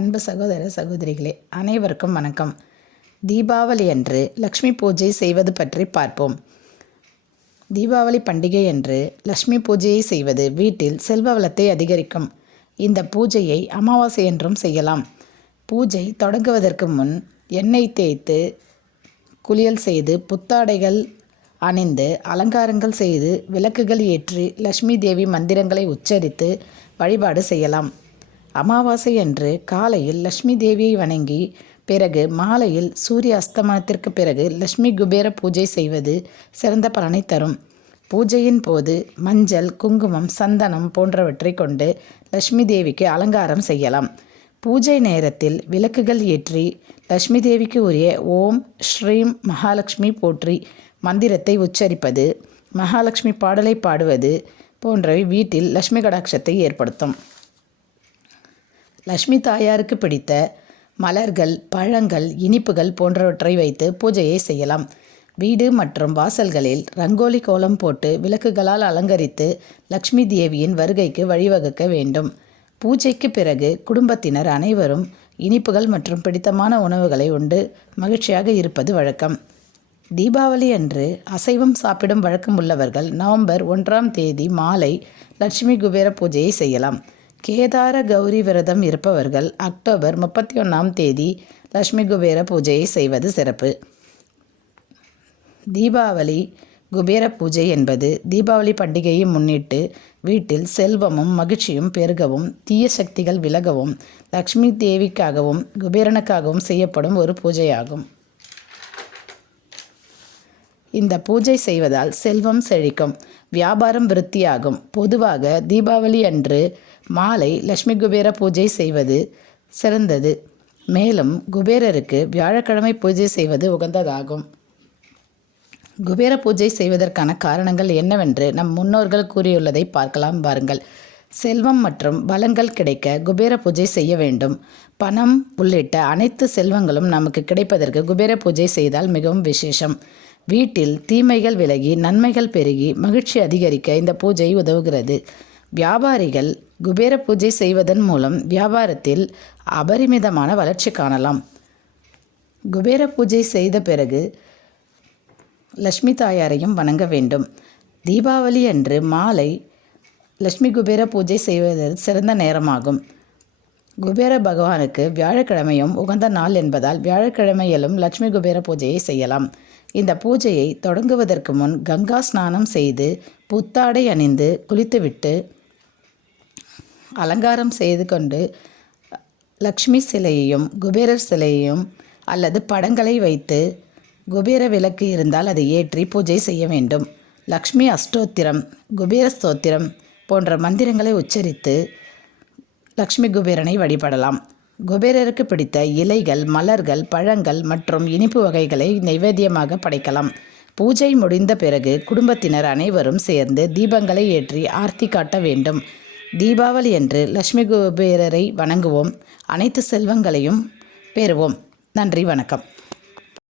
அன்பு சகோதர சகோதரிகளே, அனைவருக்கும் வணக்கம். தீபாவளி அன்று லக்ஷ்மி பூஜை செய்வது பற்றி பார்ப்போம். தீபாவளி பண்டிகை அன்று லக்ஷ்மி பூஜையை செய்வது வீட்டில் செல்வ வளத்தை அதிகரிக்கும். இந்த பூஜையை அமாவாசை என்றும் செய்யலாம். பூஜை தொடங்குவதற்கு முன் எண்ணெய் தேய்த்து குளியல் செய்து புத்தாடைகள் அணிந்து அலங்காரங்கள் செய்து விளக்குகள் ஏற்றி லக்ஷ்மி தேவி மந்திரங்களை உச்சரித்து வழிபாடு செய்யலாம். அமாவாசை அன்று காலையில் லக்ஷ்மி தேவியை வணங்கி பிறகு மாலையில் சூரிய அஸ்தமனத்திற்கு பிறகு லக்ஷ்மி குபேர பூஜை செய்வது சிறந்த பலனை தரும். பூஜையின் போது மஞ்சள், குங்குமம், சந்தனம் போன்றவற்றை கொண்டு லக்ஷ்மி தேவிக்கு அலங்காரம் செய்யலாம். பூஜை நேரத்தில் விளக்குகள் ஏற்றி லக்ஷ்மி தேவிக்கு உரிய ஓம் ஸ்ரீம் மகாலட்சுமி போற்றி மந்திரத்தை உச்சரிப்பது, மகாலட்சுமி பாடலை பாடுவது போன்றவை வீட்டில் லக்ஷ்மி கடாட்சத்தை ஏற்படுத்தும். லக்ஷ்மி தாயாருக்கு பிடித்த மலர்கள், பழங்கள், இனிப்புகள் போன்றவற்றை வைத்து பூஜையை செய்யலாம். வீடு மற்றும் வாசல்களில் ரங்கோலி கோலம் போட்டு விளக்குகளால் அலங்கரித்து லக்ஷ்மி தேவியின் வருகைக்கு வழிவகுக்க வேண்டும். பூஜைக்கு பிறகு குடும்பத்தினர் அனைவரும் இனிப்புகள் மற்றும் பிடித்தமான உணவுகளை உண்டு மகிழ்ச்சியாக இருப்பது வழக்கம். தீபாவளி அன்று அசைவம் சாப்பிடும் வழக்கம் உள்ளவர்கள் நவம்பர் 1ஆம் தேதி மாலை லட்சுமி குபேர பூஜையை செய்யலாம். கேதார கௌரி விரதம் இருப்பவர்கள் அக்டோபர் 31ஆம் தேதி லக்ஷ்மி குபேர பூஜையை செய்வது சிறப்பு. தீபாவளி குபேர பூஜை என்பது தீபாவளி பண்டிகையை முன்னிட்டு வீட்டில் செல்வமும் மகிழ்ச்சியும் பெருகவும் தீய சக்திகள் விலகவும் லக்ஷ்மி தேவிக்காகவும் குபேரனுக்காகவும் செய்யப்படும் ஒரு பூஜையாகும். இந்த பூஜை செய்வதால் செல்வம் செழிக்கும், வியாபாரம் விருத்தியாகும். பொதுவாக தீபாவளி அன்று மாலை லக்ஷ்மி குபேர பூஜை செய்வது சிறந்தது. மேலும் குபேரருக்கு வியாழக்கிழமை பூஜை செய்வது உகந்ததாகும். குபேர பூஜை செய்வதற்கான காரணங்கள் என்னவென்று நம் முன்னோர்கள் கூறியுள்ளதை பார்க்கலாம் வாருங்கள். செல்வம் மற்றும் வளங்கள் கிடைக்க குபேர பூஜை செய்ய வேண்டும். பணம் உள்ளிட்ட அனைத்து செல்வங்களும் நமக்கு கிடைப்பதற்கு குபேர பூஜை செய்தால் மிகவும் விசேஷம். வீட்டில் தீமைகள் விலகி நன்மைகள் பெருகி மகிழ்ச்சி அதிகரிக்க இந்த பூஜை உதவுகிறது. வியாபாரிகள் குபேர பூஜை செய்வதன் மூலம் வியாபாரத்தில் அபரிமிதமான வளர்ச்சி காணலாம். குபேர பூஜை செய்த பிறகு லக்ஷ்மி தாயாரையும் வணங்க வேண்டும். தீபாவளி அன்று மாலை லக்ஷ்மி குபேர பூஜை செய்வது சிறந்த நேரமாகும். குபேர பகவானுக்கு வியாழக்கிழமையும் உகந்த நாள் என்பதால் வியாழக்கிழமையிலும் லக்ஷ்மி குபேர பூஜையை செய்யலாம். இந்த பூஜையை தொடங்குவதற்கு முன் கங்கா ஸ்நானம் செய்து புத்தாடை அணிந்து குளித்துவிட்டு அலங்காரம் செய்து கொண்டு லக்ஷ்மி சிலையையும் குபேரர் சிலையையும் அல்லது படங்களை வைத்து குபேர விளக்கு இருந்தால் அதை ஏற்றி பூஜை செய்ய வேண்டும். லக்ஷ்மி அஷ்டோத்திரம், குபேர ஸ்தோத்திரம் போன்ற மந்திரங்களை உச்சரித்து லக்ஷ்மி குபேரனை வழிபடலாம். குபேரருக்கு பிடித்த இலைகள், மலர்கள், பழங்கள் மற்றும் இனிப்பு வகைகளை நைவேத்தியமாக படைக்கலாம். பூஜை முடிந்த பிறகு குடும்பத்தினர் அனைவரும் சேர்ந்து தீபங்களை ஏற்றி ஆர்த்தி காட்ட வேண்டும். தீபாவளி அன்று லக்ஷ்மி குபேரரை வணங்குவோம், அனைத்து செல்வங்களையும் பெறுவோம். நன்றி, வணக்கம்.